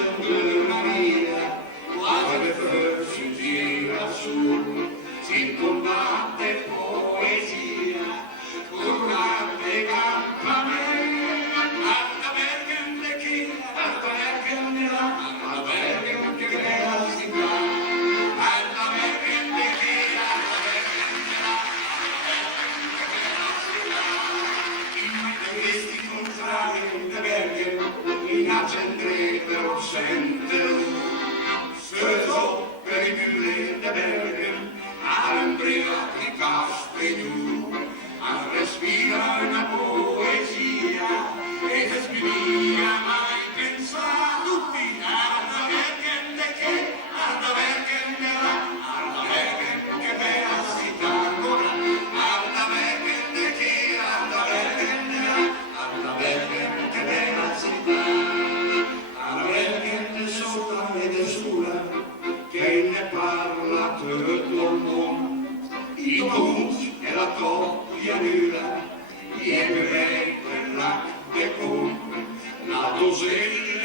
sempre Maria, quale si gira su, si combatte poesia, con grande campanella, alta Bergen de chi, alta Bergen de là, alta Bergen che bella si fa, alta Bergen de chi, alta Bergen de là, in questi contrari de Bergen, in accendrebbero sempre se so per i bulli de Bergen, all'embriachi caspi giù, a respirare una poesia, e se scrivia mai pensare tutti, alla Bergen de che, alla Bergen de là, alla Bergen che bella città ancora, alla Bergen de che, alla Bergen de là, alla Bergen che bella città, alla Bergen de sopra e de sulla, che ne parla tutto il mondo, i Kunst e la Pianura, gli ebrei per l'acqua e con la dosella